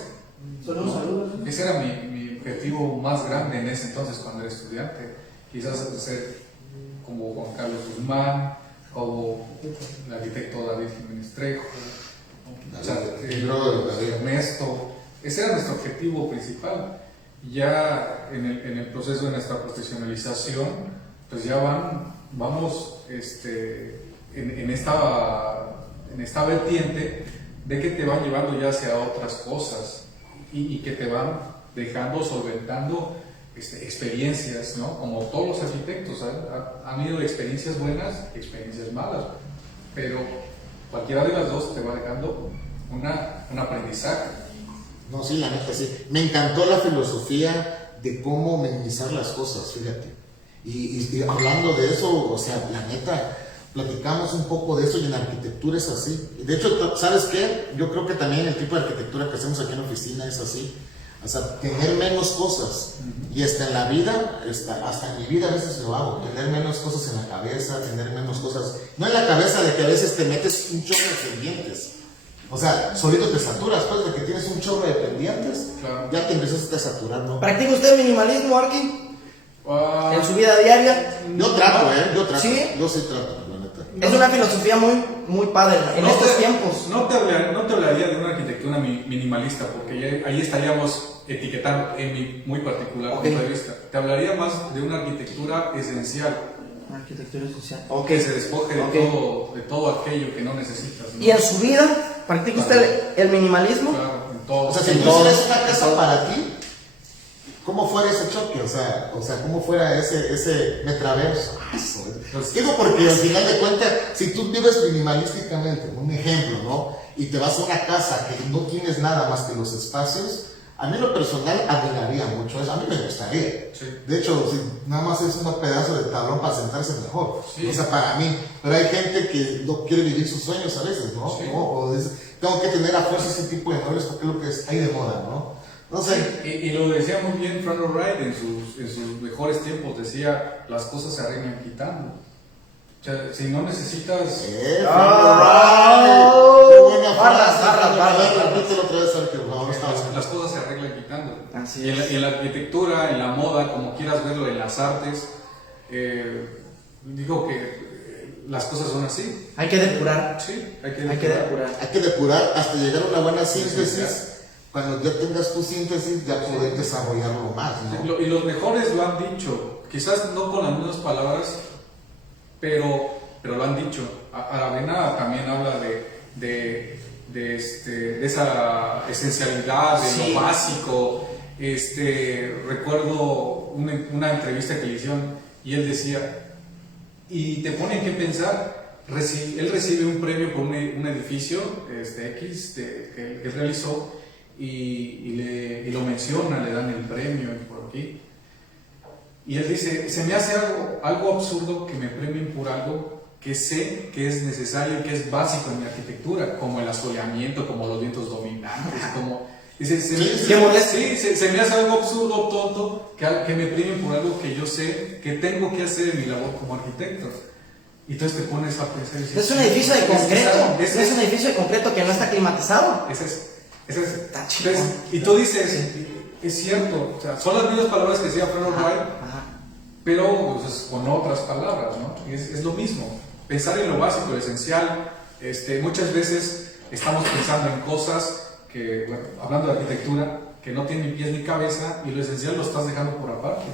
Solo saludos. Ese era mi objetivo más grande en ese entonces cuando era estudiante. Quizás ser como Juan Carlos Guzmán, como el arquitecto David Jiménez Trejo, Ernesto. Ese era nuestro objetivo principal. Ya en el proceso de nuestra profesionalización, pues ya vamos en esta vertiente de que te van llevando ya hacia otras cosas y que te van dejando, solventando experiencias, ¿no? Como todos los arquitectos, han habido experiencias buenas y experiencias malas, pero cualquiera de las dos te va dejando un aprendizaje. No, sí, la neta, sí. Me encantó la filosofía de cómo minimizar las cosas, fíjate. Y hablando de eso, o sea, la neta, platicamos un poco de eso y en arquitectura es así. De hecho, ¿sabes qué? Yo creo que también el tipo de arquitectura que hacemos aquí en la oficina es así. O sea, tener menos cosas. Y hasta en la vida, hasta en mi vida a veces lo hago. Tener menos cosas en la cabeza, tener menos cosas. No en la cabeza de que a veces te metes un chorro de pendientes. O sea, solito te saturas, pues de que tienes un chorro de pendientes, claro. Ya te empiezas a saturar, ¿no? ¿Practica usted minimalismo, Arqui? ¿En su vida diaria? Yo trato, yo trato. ¿Sí? Yo sí trato, la neta. Es una filosofía muy padre en estos tiempos. No te hablaría de una arquitectura minimalista, porque ahí estaríamos etiquetando en mi muy particular punto de vista. Te hablaría más de una arquitectura esencial. Arquitectura social. Que se despoje de todo aquello que no necesitas, ¿no? ¿Y en su vida practica usted el minimalismo? Claro, en todo. O sea, si tú hicieras una casa para ti, ¿cómo fuera ese choque? O sea, ¿cómo fuera ese metaverso? Digo porque al final de cuentas, si tú vives minimalísticamente, un ejemplo, ¿no? Y te vas a una casa que no tienes nada más que los espacios, a mí lo personal admiraría mucho eso, a mí me gustaría. Sí. De hecho, si nada más es un pedazo de tablón para sentarse mejor. Sí. O sea, para mí. Pero hay gente que no quiere vivir sus sueños a veces, ¿no? Sí. ¿No? O dice, tengo que tener a fuerza ese tipo de muebles porque es lo que hay de moda, ¿no? No sé. Y lo decía muy bien Frank Lloyd Wright en sus mejores tiempos, decía, las cosas se arreglan quitando. O sea, si no necesitas... ¡Qué buena frase! Repítelo otra vez, Sergio, por favor. Las cosas se arreglan quitando. Así y en la arquitectura, en la moda, como quieras verlo, en las artes, digo que las cosas son así. Hay que depurar. Sí, hay que depurar hasta llegar a una buena síntesis. Cuando ya tengas tu síntesis, ya poder desarrollarlo más, ¿no? Y los mejores lo han dicho, quizás no con las mismas palabras, pero lo han dicho. Aravena también habla de esa esencialidad, de lo básico. Recuerdo una entrevista que le hicieron y él decía, y te pone que pensar, él recibe un premio por un edificio X que él realizó, y lo menciona, le dan el premio por aquí. Y él dice, se me hace algo absurdo que me premien por algo que sé que es necesario y que es básico en mi arquitectura, como el asoleamiento, como los vientos dominantes, como... Dice, se me hace algo absurdo, tonto, que me premien por algo que yo sé que tengo que hacer en mi labor como arquitecto. Y entonces te pones a pensar... Dices, es un edificio de concreto, es un edificio de concreto que no está climatizado. Está chido. Y tú dices, es cierto, o sea, son las mismas palabras que decía Frank Lloyd Wright, pero pues, con otras palabras, ¿no? Es lo mismo, pensar en lo básico, lo esencial. Muchas veces estamos pensando en cosas que, bueno, hablando de arquitectura, que no tienen ni pies ni cabeza, y lo esencial lo estás dejando por aparte,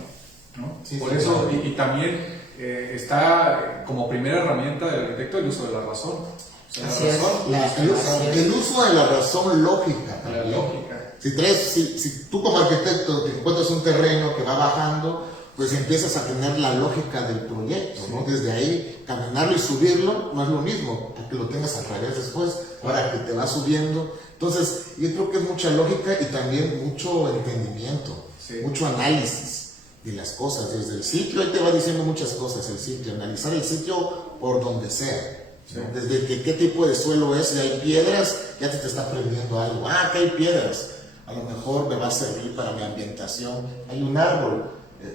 ¿no? Sí, por eso, y también está como primera herramienta del arquitecto el uso de la razón. El uso de la razón lógica. La lógica. Si tú como arquitecto te encuentras un terreno que va bajando, pues empiezas a tener la lógica del proyecto, ¿no? Desde ahí, caminarlo y subirlo no es lo mismo, a que lo tengas al revés después, ahora que te va subiendo. Entonces, yo creo que es mucha lógica y también mucho entendimiento, mucho análisis de las cosas. Desde el sitio, ahí te va diciendo muchas cosas el sitio, analizar el sitio por donde sea. Sí. Desde qué tipo de suelo es, si hay piedras, ya te está aprendiendo algo. Que hay piedras, a lo mejor me va a servir para mi ambientación. Hay un árbol,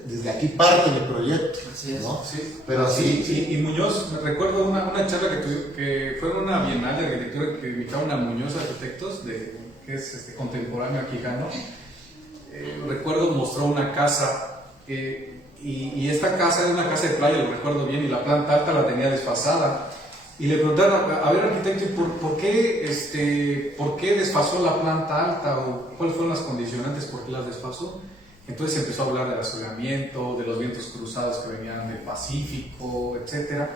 desde aquí parte mi proyecto. Así es, ¿no? Sí. Pero así. Y Muñoz, me recuerdo una charla que fue en una bienal de arquitectura que invitaron a Muñoz Arquitectos, que es contemporáneo a Quijano. Recuerdo mostró una casa, y esta casa era una casa de playa, lo recuerdo bien, y la planta alta la tenía desfasada. Y le preguntaron, a ver, arquitecto, ¿por qué desfasó la planta alta? ¿O cuáles fueron las condicionantes por qué las desfasó? Entonces empezó a hablar del asoleamiento, de los vientos cruzados que venían del Pacífico, etc.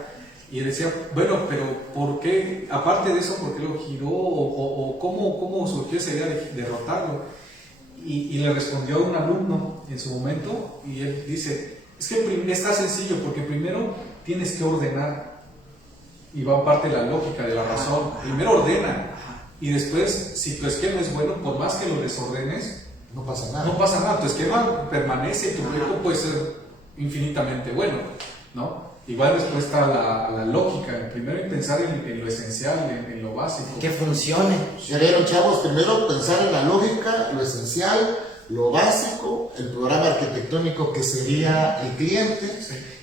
Y él decía, bueno, pero ¿por qué? Aparte de eso, ¿por qué lo giró? ¿O cómo surgió esa idea de derrotarlo? Y le respondió un alumno en su momento, y él dice, es que está sencillo, porque primero tienes que ordenar. Y va parte de la lógica, de la razón. Primero ordena, y después, si tu esquema es bueno, por más que lo desordenes, no pasa nada. No pasa nada, tu esquema permanece, tu proyecto puede ser infinitamente bueno, ¿no? Igual después está la lógica, primero en pensar en lo esencial, en lo básico. Que funcione. Ya vieron, chavos, primero pensar en la lógica, lo esencial, lo básico, el programa arquitectónico que sería el cliente,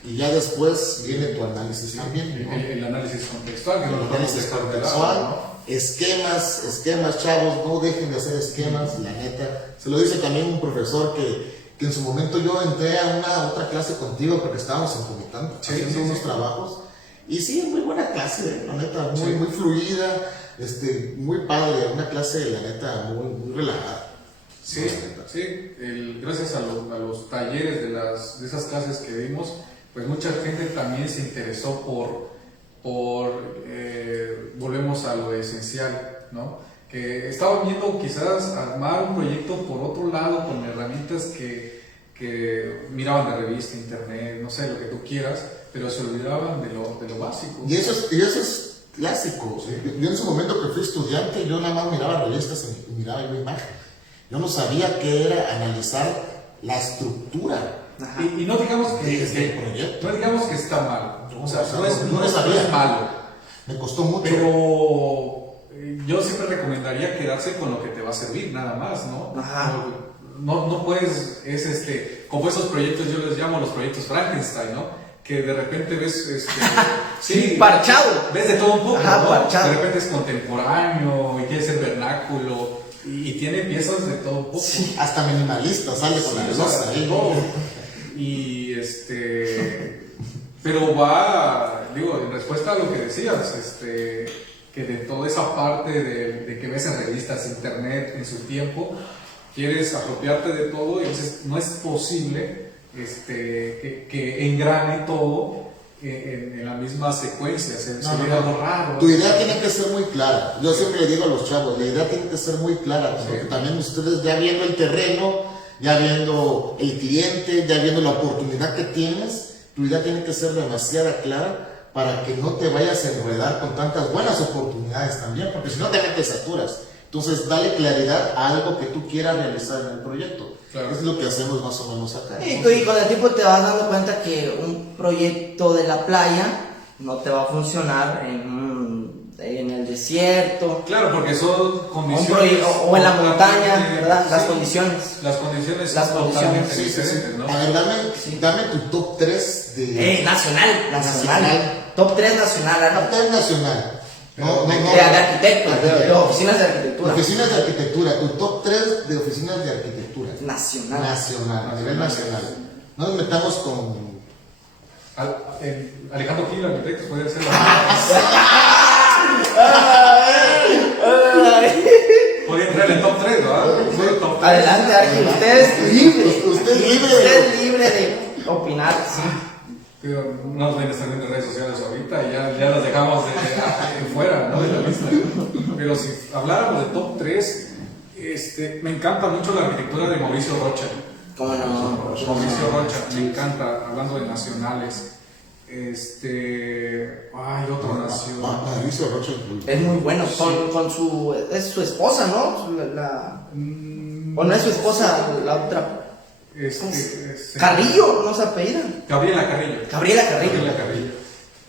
y ya después viene tu análisis también, ¿no? El análisis contextual. El análisis contextual, ¿no? Esquemas, chavos, no dejen de hacer esquemas, la neta. Se lo dice también un profesor que en su momento yo entré a una otra clase contigo porque estábamos en Comitán haciendo unos trabajos, y sí, muy buena clase, la neta, muy fluida, muy padre, una clase, la neta, muy relajada. Sí, gracias a los talleres de esas clases que vimos, pues mucha gente también se interesó volvemos a lo esencial, ¿no? Que estaban viendo quizás armar un proyecto por otro lado con herramientas que miraban de revista, internet, no sé, lo que tú quieras, pero se olvidaban de lo básico. Y eso es clásico. ¿Sí? Yo en su momento que fui estudiante, yo nada más miraba revistas y miraba yo imagen. Yo no sabía qué era analizar la estructura. Y no digamos que está mal. O sea, no es malo. Me costó mucho. Pero yo siempre recomendaría quedarse con lo que te va a servir, nada más, ¿no? No puedes, como esos proyectos, yo les llamo los proyectos Frankenstein, ¿no? Que de repente ves, sí, parchado. Ves de todo un poco, ¿no? Parchado. De repente es contemporáneo y quiere ser vernáculo y tiene piezas de todo un poco. Sí, hasta minimalista sale con la losa ahí. Y pero en respuesta a lo que decías, que de toda esa parte de que ves en revistas, internet, en su tiempo, quieres apropiarte de todo y entonces no es posible que engrane todo en la misma secuencia, sería algo raro. Tu idea tiene que ser muy clara. Yo siempre le digo a los chavos, la idea tiene que ser muy clara, porque también ustedes ya viendo el terreno, ya viendo el cliente, ya viendo la oportunidad que tienes, tu idea tiene que ser demasiado clara para que no te vayas a enredar con tantas buenas oportunidades también, porque si no también te saturas. Entonces, dale claridad a algo que tú quieras realizar en el proyecto. Claro. Es lo que hacemos más o menos acá. Y con el tiempo te vas dando cuenta que un proyecto de la playa no te va a funcionar en el desierto. Claro, porque son condiciones. O en la montaña, ¿verdad? Las condiciones. Las condiciones son totalmente diferentes, ¿no? A ver, dame tu top 3 de... Nacional. Top 3 nacional. Top 3 nacional. De arquitectos, de oficinas de arquitectura. Oficinas de arquitectura, tu top 3 de oficinas de arquitectura. Nacional, a nivel nacional. No nos metamos con... Alejandro Gil, arquitectos, podría ser. Podría entrar en el top 3, ¿verdad? Adelante, Arqui, usted es libre de opinar, sí. Pero no nos ven en redes sociales ahorita y ya las dejamos fuera, ¿no? De la lista. Pero si habláramos de top 3, me encanta mucho la arquitectura de Mauricio Rocha. ¿Cómo no? Mauricio Rocha, me encanta, hablando de nacionales. Otro nacional. Mauricio Rocha es muy bueno, es su esposa, ¿no? O no es su esposa, la otra. Carrillo, no se apellida. Gabriela Carrillo.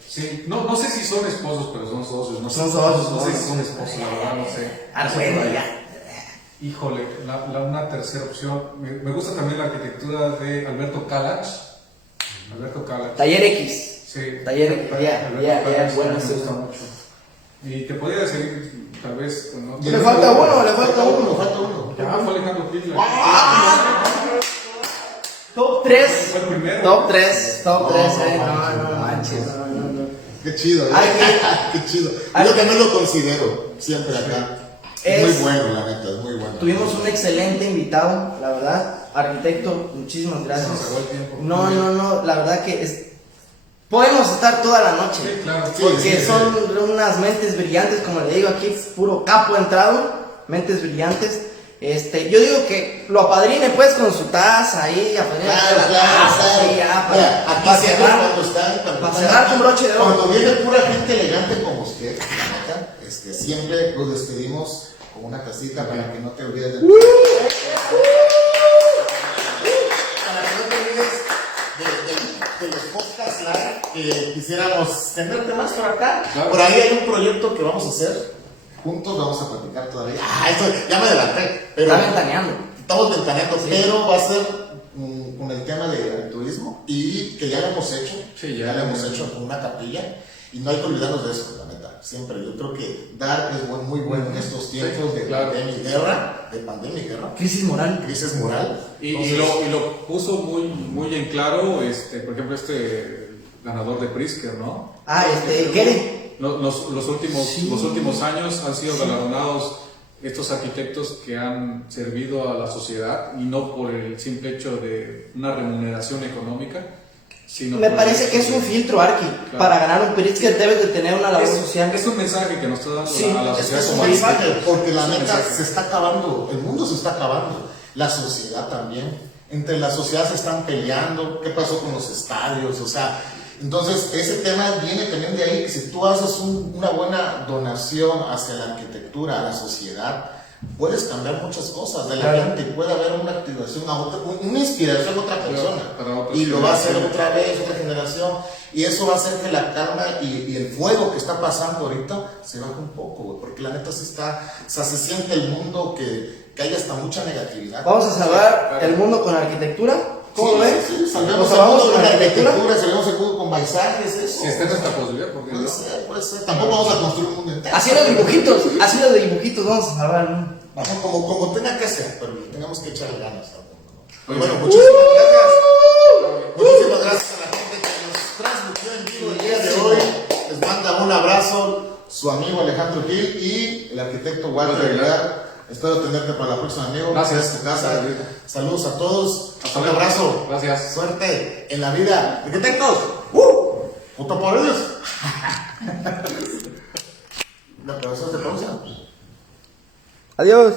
Sí, no sé si son esposos, pero son socios. No sé si son esposos, la verdad, no sé. Bueno, ya. Híjole, una tercera opción. Me gusta también la arquitectura de Alberto Kalach. Taller X. Sí. Taller X, ya, bueno, me gusta mucho. Y te podría decir, tal vez. Le falta uno. Ya, fue Alejandro Gil. Top 3. Fue el primero. Top 3. No manches. No. Qué chido, qué chido. Yo también lo considero siempre acá. Muy bueno, la neta, es muy bueno. Tuvimos un excelente invitado, la verdad. Arquitecto, muchísimas gracias. Se nos acabó el tiempo. No, la verdad que podemos estar toda la noche. Sí, claro. Porque son unas mentes brillantes, como le digo aquí, puro capo entrado, mentes brillantes. Yo digo que lo apadrine pues con su taza ahí, para cerrar con broche de oro. Cuando viene pura gente elegante como usted, siempre los despedimos con una tacita para que no te olvides de que quisiéramos tenerte más por acá. Claro. Por ahí hay un proyecto que vamos a hacer. Juntos vamos a platicar todavía. Esto ya me adelanté. Pero Está ventaneando. estamos ventaneando, Sí. pero va a ser con el tema del turismo y que ya lo hemos hecho. Sí, ya lo hemos hecho con una capilla y no hay que olvidarnos de eso, la neta. Siempre yo creo que dar es muy bueno en estos tiempos de claro. pandemia y guerra, Crisis moral. crisis moral. Y Entonces, lo puso muy en claro, por ejemplo, ganador de Pritzker, ¿no? Kelly. Los últimos, Sí. los últimos años han sido galardonados estos arquitectos que han servido a la sociedad y no por el simple hecho de una remuneración económica, sino Me por parece el- que es un filtro, Arqui. Claro. Para ganar un Pritzker debes de tener una labor social. Es un mensaje que nos está dando Sí, a la es que sociedad es un como mensaje, arquitectos. porque la Es un neta mensaje. se está acabando, el mundo se está acabando, la sociedad también. Entre la sociedad se están peleando, ¿qué pasó con los estadios? O sea, entonces ese tema viene también de ahí, que si tú haces una buena donación hacia la arquitectura, a la sociedad, puedes cambiar muchas cosas de la Claro. gente, puede haber una activación a otra, una inspiración a otra persona, para otras y lo va a hacer generaciones. otra vez, otra generación, y eso va a hacer que la calma y el fuego que está pasando ahorita se baje un poco, güey, porque la neta se siente el mundo que hay hasta mucha negatividad. Vamos a salvar el mundo con arquitectura. ¿Cómo Sí, ves? sí, salvemos Nos el salvamos mundo con con arquitectura. arquitectura, salvemos el mundo con paisajes, eso. Si está en nuestra posibilidad, porque Puede no. ser, puede ser. Tampoco vamos a construir un mundo entero. Haciendo dibujitos vamos a salvar el mundo. Vamos, como tenga que ser, pero tenemos que echarle ganas al mundo, ¿no? Muy Bueno, bien. muchísimas gracias. Muchísimas gracias a la gente que nos transmitió en vivo el día de hoy. Les manda un abrazo su amigo Alejandro Gil y el arquitecto Walter Aguilar. Espero tenerte para la próxima, amigo. Gracias. En tu casa. Saludos a todos. Hasta Un luego. abrazo. Gracias. Suerte en la vida. Arquitectos. ¡Puto por ellos! ¿La cabeza de pausa? Adiós.